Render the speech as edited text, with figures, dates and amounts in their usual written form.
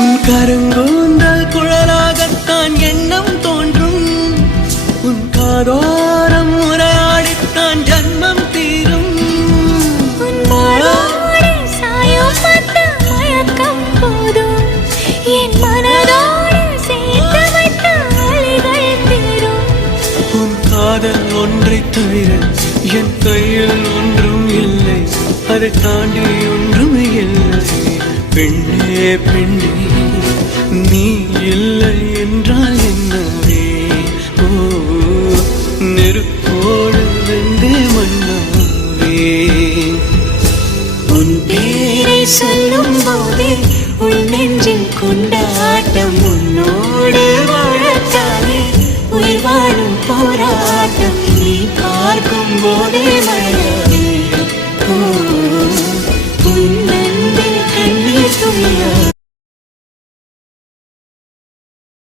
உன் கருங்கூந்தல் குழலாகத்தான் எண்ணம் தோன்றும். உன் காதோரம் உரையாடித்தான் ஜன்மம் தீரும். என் மனதோடு சேர்த்து வைத்த அலைகள் தீரும். உன் காதல் ஒன்றை தவிர என் கையில் ஒன்றும் இல்லை, அதை தாண்டி ஒன்றும் இல்லை. பெண்ணே பெண்ணே நீ இல்லை என்றால் என்னவே? ஓ நெருப்போடு வெந்தே மண்ணாவே. உன் பேரை சொல்லும் போதே உன் நெஞ்சில் கொண்டாட்டம். உன்னோடு வாழத்தானே உயிர் வாழும் போராட்டம். நீ பார்க்கும் போதே மழை